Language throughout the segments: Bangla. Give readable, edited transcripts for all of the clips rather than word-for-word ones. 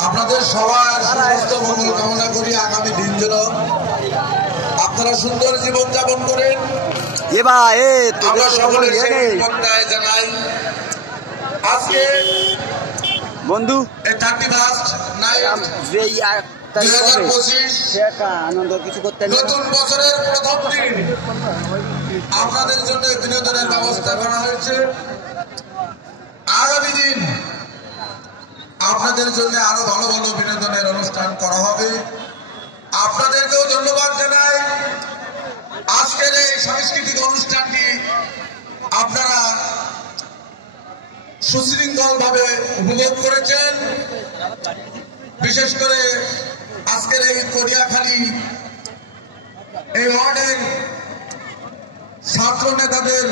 আপনাদের সবার সমস্ত মঙ্গল কামনা করি। আগামী দিন যেন আপনারা সুন্দর জীবন যাপন করেন। আমরা সকলে জানাই আজকে বন্ধু 31 2025 নতুন বছরের প্রথম দিন আপনাদের জন্য বিনোদনের ব্যবস্থা করা হয়েছে। আগামী দিন আপনাদের জন্য আরো ভালো ভালো বিনোদনের অনুষ্ঠান করা হবে। আপনাদেরকেও ধন্যবাদ জানাই। আজকের এই সাংস্কৃতিক অনুষ্ঠানটি আপনারা সুশৃঙ্খল ভাবে উপভোগ করেছেন। বিশেষ করে আজকের এই করিয়াখালী এই ওয়ার্ডের ছাত্র নেতাদের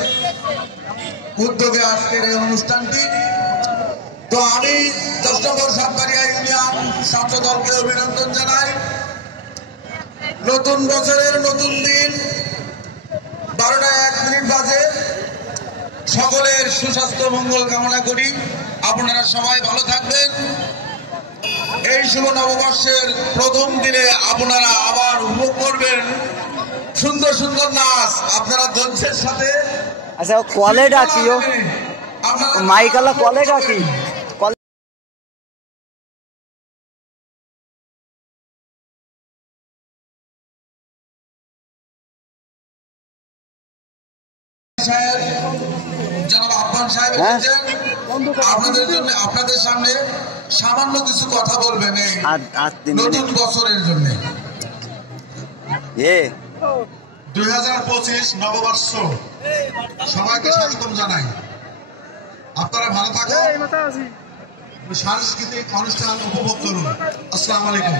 উদ্যোগে আজকের এই অনুষ্ঠানটি। তো আমি 10 নম্বর সাতবাড়িয়া ইউনিয়ন ছাত্র দলকে অভিনন্দন জানাই। নতুন বছরের নতুন দিন 12টা 1 মিনিট বাজে। সকলের সুস্বাস্থ্য মঙ্গল কামনা করি। আপনারা সবাই ভালো থাকবেন। এই শুভ নববর্ষের প্রথম দিনে আপনারা আবার উপভোগ করবেন সুন্দর সুন্দর নাচ। আপনারা ধৈর্যের সাথে আচ্ছা কলে ডাকিও মাইকালা কলে ডাকি জনাব আহ্বান সাহেব আপনাদের জন্য আপনাদের সামনে সামান্য কিছু কথা বলবেন এই নতুন বছরের জন্য। 2025 নববর্ষ সবাইকে স্বাগতম জানাই। আপনারা ভালো থাকুন, সাংস্কৃতিক অনুষ্ঠান উপভোগ করুন। আসসালামু আলাইকুম।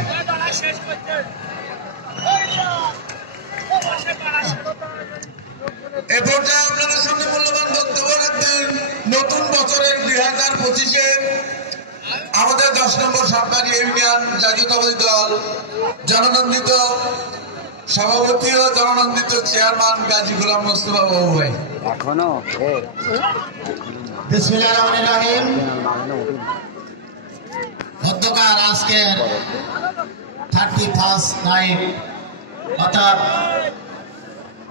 এ পর্যায়ে আপনাদের সামনে মূল্যবান বক্তব্য রাখবেন নতুন বছরের 2025-এ আমাদের 10 নম্বর সাতবাড়িয়া ইউনিয়ন জাতীয়তাবাদী দল জননন্দিত সভাপতি ও জননন্দিত চেয়ারম্যান গাজী গোলাম মোস্তফা বাবু ভাই। এখনো বিসমিল্লাহির রহমানির রহিম। গতকাল আজকের 31 নাইট অর্থাৎ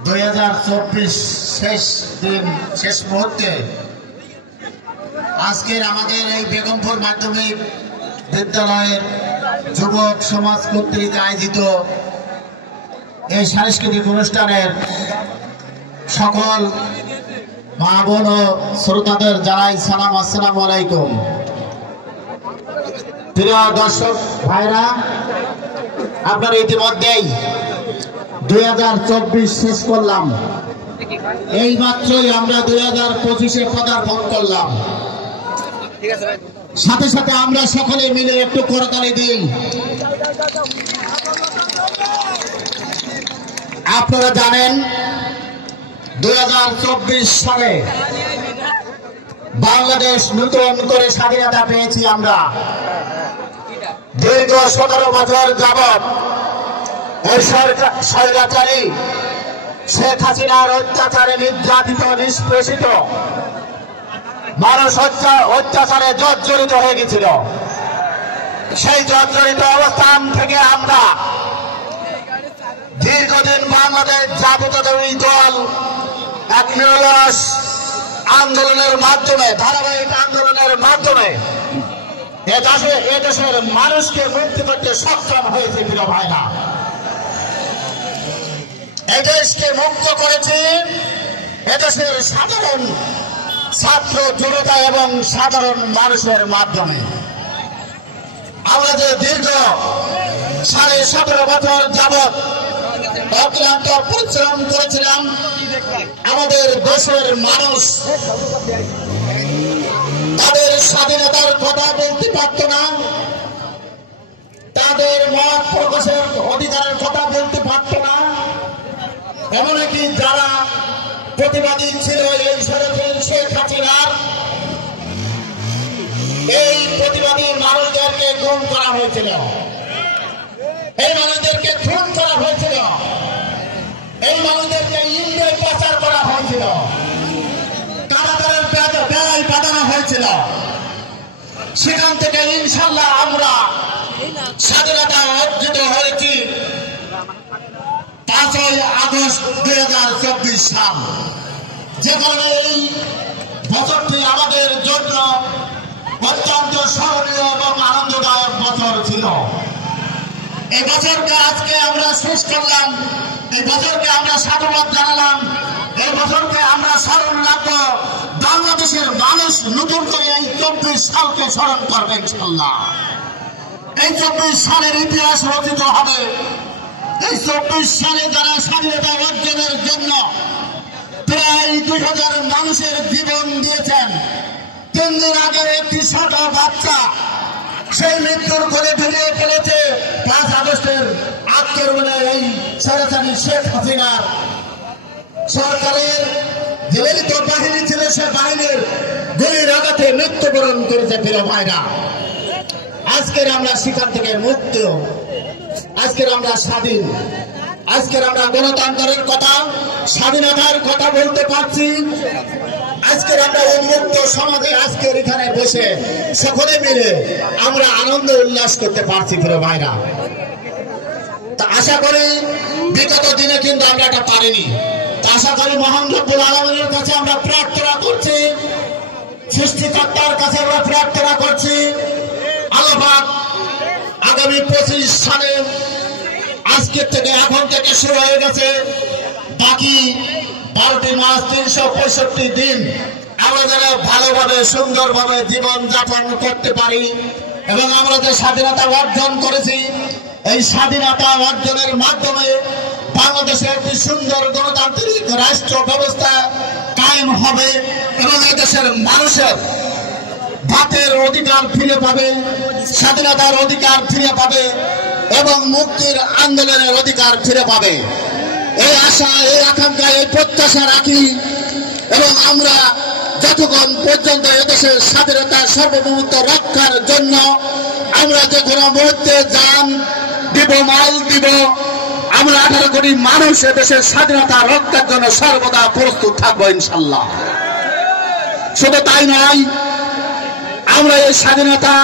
2024 শেষ দিন শেষ মুহূর্তে আজকের আমাদের এই বেগমপুর মাধ্যমিক বিদ্যালয়ের যুবক সমাজ কর্তৃক আয়োজিত এই সাংস্কৃতিক অনুষ্ঠানের সকল মা বোন ও শ্রোতাদের জানাই সালাম, আসসালামু আলাইকুম। প্রিয় দর্শক ভাইরা, আপনারা ইতিমধ্যেই 2024 শেষ করলাম। এই মাত্রই আমরা 2025-এ পদার্পণ করলাম। সাথে সাথে আমরা সকলে মিলে একটু করতালি দিই। আপনারা জানেন 2024 সালে বাংলাদেশ নতুন করে স্বাধীনতা পেয়েছি আমরা। দীর্ঘ 17 বছর যাবৎ এই স্বৈরাচারী শেখ হাসিনার অত্যাচারে নির্যাতিত নিষ্পেষিত মানুষ অত্যাচারে জর্জরিত হয়ে গেছিল। সেই জর্জরিত অবস্থান থেকে আমরা দীর্ঘদিন বাংলাদেশ জাতীয়তাবাদী দল এক নিরলস আন্দোলনের মাধ্যমে, ধারাবাহিক আন্দোলনের মাধ্যমে এদেশের মানুষকে মুক্তি করতে সক্ষম হয়েছে। প্রিয় ভাইরা, এদেশকে মুক্ত করেছে এদেশের সাধারণ ছাত্র জনতা এবং সাধারণ মানুষের মাধ্যমে। আমরা যে দীর্ঘ 17.5 বছর যাবৎ অক্লান্ত পরিশ্রম করেছিলাম, আমাদের দেশের মানুষ তাদের স্বাধীনতার কথা বলতে পারত না, তাদের মত প্রকাশের অধিকারের কথা বলতে পারত না। এমনকি যারা প্রতিবাদী ছিল এই শেখ হাসিনার, এই প্রতিবাদী মানুষদেরকে গুম করা হয়েছিল, এই মানুষদেরকে খুন করা হয়েছিল, এই মানুষদেরকে ইন্ডিয়ায় পাচার করা হয়েছিল, কারাগারের বেড়াই বাঁধানো হয়েছিল। সেখান থেকে ইনশাল্লাহ আমরা স্বাধীনতা অর্জিত হয়েছি 5ই আগস্ট 2024 সাল। যেখানে এই বছরটি আমাদের জন্য অত্যন্ত স্মরণীয় এবং আনন্দদায়ক বছর ছিল। এই বছরকে আজকে আমরা শেষ করলাম, এই বছরকে আমরা সাধুবাদ জানালাম, এই বছরকে আমরা স্মরণ রাখবো। বাংলাদেশের মানুষ নতুন করে এই 24 সালকে স্মরণ করবে ইনশাল্লাহ। এই 24 সালের ইতিহাস রচিত হবে। এই 24 সালে যারা স্বাধীনতা অর্জনের জন্য প্রায় 2000 মানুষের জীবন দিয়েছেন। 3 দিন আগে একটি ছোট বাচ্চা সেই মৃত্যুর কোলে ভেঙে ফেলেছে 5 আগস্টের আক্রমণে এই সরাসরি শেখ হাসিনার সরকারের যে মিলিত বাহিনী ছিল, সে বাহিনীর গুলির আঘাতে মৃত্যুবরণ করেছে। প্রিয় ভাইরা, আজকের আমরা সেখান থেকে মুক্ত, আজকের আমরা স্বাধীন, আজকের আমরা গণতন্ত্রের কথা, স্বাধীনতার কথা বলতে পারছি। আজকের আমরা উন্মুক্ত সমাজে আজকের এখানে বসে সকলে মিলে আমরা আনন্দ উল্লাস করতে পারছি। প্রিয় ভাইরা, তা আশা করি বিগত দিনে কিন্তু আমরা এটা পারিনি। আশা করি মহান রব্বুল আলামিনের কাছে আমরা প্রার্থনা করছি, সৃষ্টিকর্তার কাছে আমরা প্রার্থনা করছি, আল্লাহ পাক আগামী 25 সালে আজকের থেকে, এখন থেকে শুরু হয়ে গেছে, বাকি 12টি মাস 365 দিন আমরা যেন ভালোভাবে সুন্দরভাবে জীবন যাপন করতে পারি এবং আমরা যে স্বাধীনতা অর্জন করেছি, এই স্বাধীনতা অর্জনের মাধ্যমে বাংলাদেশে একটি সুন্দর গণতান্ত্রিক রাষ্ট্র ব্যবস্থা কায়েম হবে এবং এদেশের মানুষের ভাতের অধিকার ফিরে পাবে, স্বাধীনতার অধিকার ফিরে পাবে এবং মুক্তির আন্দোলনের অধিকার ফিরে পাবে। এই আশা, এই আকাঙ্ক্ষা, এই প্রত্যাশা রাখি এবং আমরা যতক্ষণ পর্যন্ত এদেশের স্বাধীনতা সার্বভৌমত্ব রক্ষার জন্য আমরা যে কোনো মুহূর্তে জান দিব, মাল দিব, আমরা 18 কোটি মানুষ এদেশের স্বাধীনতা রক্ষার জন্য সর্বদা প্রস্তুত থাকবো ইনশাল্লাহ। শুধু তাই নয়, আমরা এই স্বাধীনতা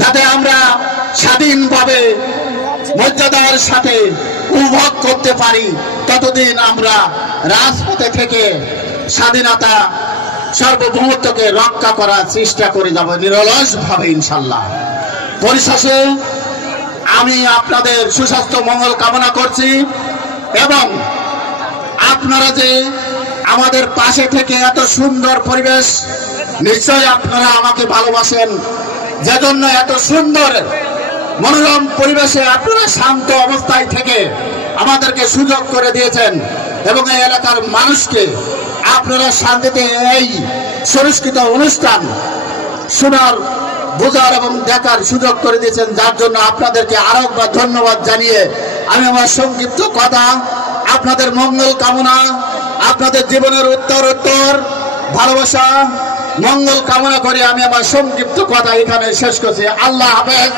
যাতে আমরা স্বাধীনভাবে মর্যাদার সাথে উপভোগ করতে পারি, ততদিন আমরা রাজপথে থেকে স্বাধীনতা সার্বভৌমত্বকে রক্ষা করার চেষ্টা করে যাব নিরলস ভাবে ইনশাল্লাহ। পরিশেষে আমি আপনাদের সুস্বাস্থ্য মঙ্গল কামনা করছি এবং আপনারা যে আমাদের পাশে থেকে এত সুন্দর পরিবেশ, নিশ্চয়ই আপনারা আমাকে ভালোবাসেন, যেজন্য এত সুন্দর মনোরম পরিবেশে আপনারা শান্ত অবস্থায় থেকে আমাদেরকে সুযোগ করে দিয়েছেন এবং এই এলাকার মানুষকে আপনারা শান্তিতে এই সংস্কৃত অনুষ্ঠান শোনার, বোঝার এবং দেখার সুযোগ করে দিয়েছেন, যার জন্য আপনাদেরকে আরো একবার ধন্যবাদ জানিয়ে আমি আমার সংক্ষিপ্ত কথা, আপনাদের মঙ্গল কামনা, আপনাদের জীবনের উত্তর ভালোবাসা, মঙ্গল কামনা করে আমি আমার সংক্ষিপ্ত কথা এখানে শেষ করছি। আল্লাহ হাফেজ।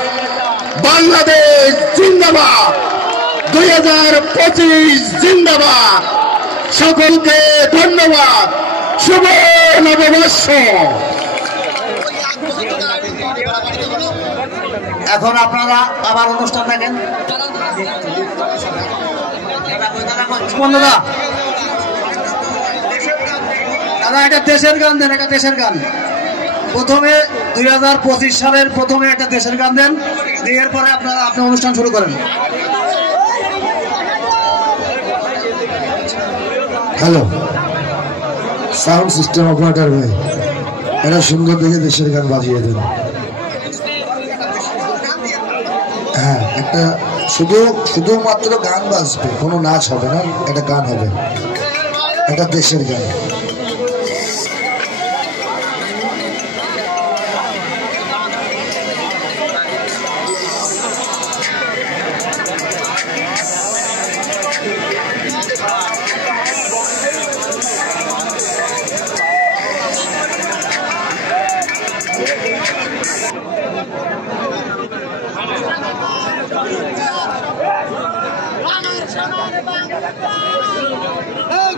বাংলাদেশ জিন্দাবাদ, 2025 জিন্দাবাদ। সকলকে ধন্যবাদ। শুভ নববর্ষ। এখন আপনারা আবার অনুষ্ঠান দেখেন। দাদা একটা দেশের গান দেন, একটা দেশের গান। প্রথমে 2025 সালের প্রথমে একটা দেশের গান দেন, এর পরে আপনারা আপনার অনুষ্ঠান শুরু করেন। হ্যালো, সাউন্ড সিস্টেম অপারেটর ভাই, এটা সুন্দর দেখে দেশের গান বাজিয়ে দেন। হ্যাঁ, একটা শুধুমাত্র গান বাজবে, কোনো নাচ হবে না, একটা গান হবে, একটা দেশের গান। Hey,